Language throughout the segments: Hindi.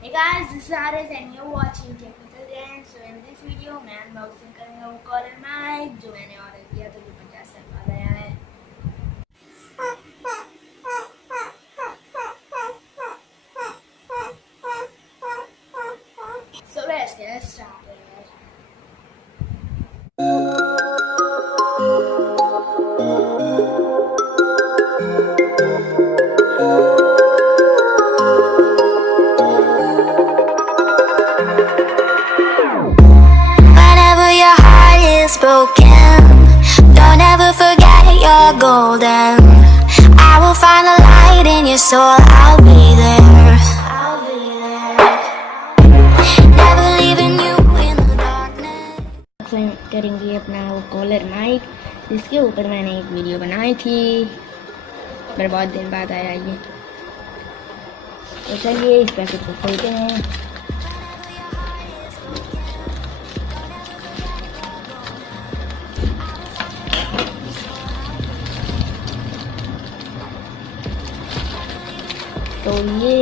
Hey guys, this is Aris and you're watching Technical Dance. So in this video मैं अनबॉक्सिंग करेंगे वो कॉलर माइक जो मैंने ऑर्डर किया तो ये 50 सेंट वाला आया है। So let's get started. Broken, don't ever forget you're golden. I will find the light in your soul. I'll be there. Never leaving you in the darkness. करेंगे अपना वो कॉलर माइक जिसके ऊपर मैंने एक वीडियो बनाई थी पर बहुत दिन बाद आया ये। तो चलिए इस पैकेट को खोलते हैं। तो ये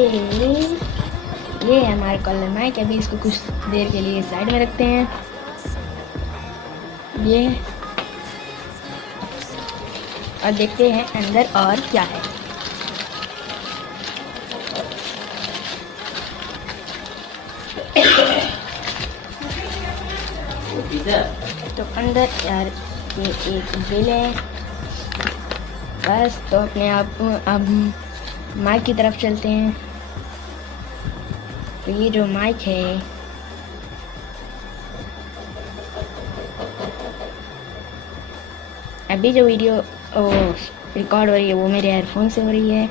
है हमारा कॉलर माइक। अभी इसको कुछ देर के लिए साइड में रखते हैं। ये और देखते हैं अंदर और क्या है। तो अंदर यार ये एक बिल है बस। तो अपने आप अब माइक की तरफ चलते हैं। तो ये जो माइक है अभी जो वीडियो रिकॉर्ड हो रही है वो मेरे एयरफोन से हो रही है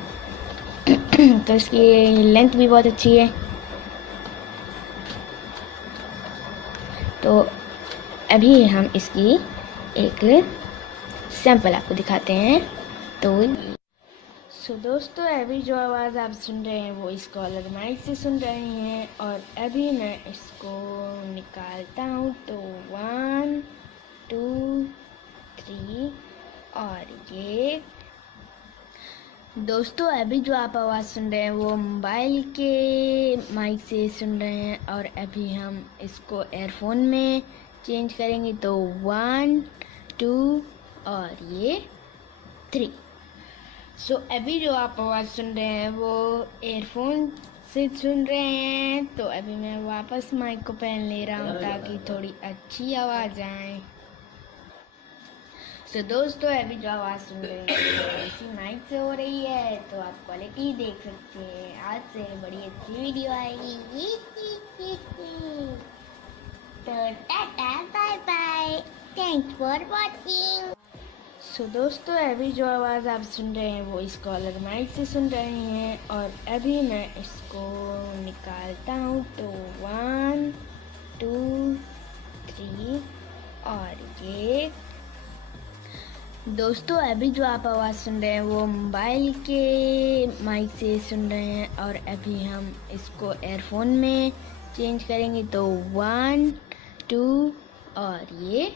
तो इसकी लेंथ भी बहुत अच्छी है। तो अभी हम इसकी एक सैंपल आपको दिखाते हैं। तो दोस्तों अभी जो आवाज़ आप सुन रहे हैं वो इस कॉलर माइक से सुन रहे हैं और अभी मैं इसको निकालता हूँ। तो 1 2 3 और ये दोस्तों अभी जो आप आवाज़ सुन रहे हैं वो मोबाइल के माइक से सुन रहे हैं और अभी हम इसको एयरफोन में चेंज करेंगे। तो 1 2 और ये 3। सो अभी जो आप आवाज़ सुन रहे हैं वो एयरफोन से सुन रहे हैं। तो अभी मैं वापस माइक को पहन ले रहा हूँ ताकि थोड़ी अच्छी आवाज़ आए। सो दोस्तों अभी जो आवाज़ सुन रहे हैं वो इसी माइक से हो रही है। तो आप क्वालिटी देख सकते हैं। आज से बड़ी अच्छी वीडियो आएगी। तो tata bye bye, thanks for watching. So दोस्तों अभी जो आवाज़ आप सुन रहे हैं वो इस कॉलर माइक से सुन रहे हैं और अभी मैं इसको निकालता हूँ। तो 1 2 3 और ये दोस्तों अभी जो आप आवाज़ सुन रहे हैं वो मोबाइल के माइक से सुन रहे हैं और अभी हम इसको एयरफोन में चेंज करेंगे। तो 1 2 और ये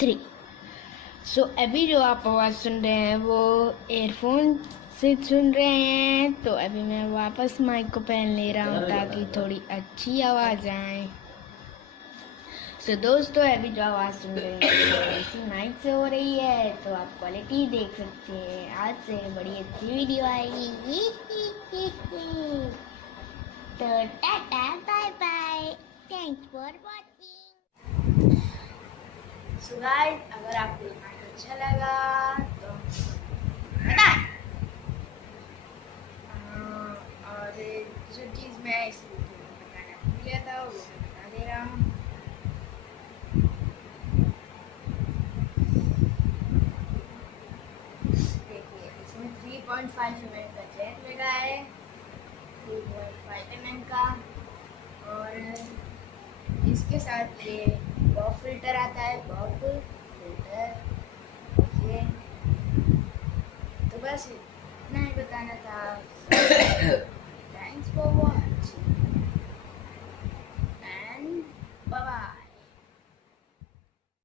3। सो अभी जो आप आवाज़ सुन रहे हैं वो एयरफोन से सुन रहे हैं। तो अभी मैं वापस माइक को पहन ले रहा हूँ ताकि थोड़ी अच्छी आवाज़ आए। सो दोस्तों अभी जो आवाज़ सुन रहे हैं वो इसी माइक से हो रही है। तो आप क्वालिटी देख सकते हैं। आज से बड़ी अच्छी वीडियो आएगी। तो tata bye bye, thanks for watching. So guys अगर आपको ये माइक अच्छा लगा तो बताएं। और जो चीज़ मैं इस वीडियो में बताना भूल गया था वो मैं बता दे रहा हूँ। देखिए इसमें 3.5 mm का जैक लगा है, 3.5 mm का। और इसके साथ ये पॉप फिल्टर आता है, पॉप फिल्टर।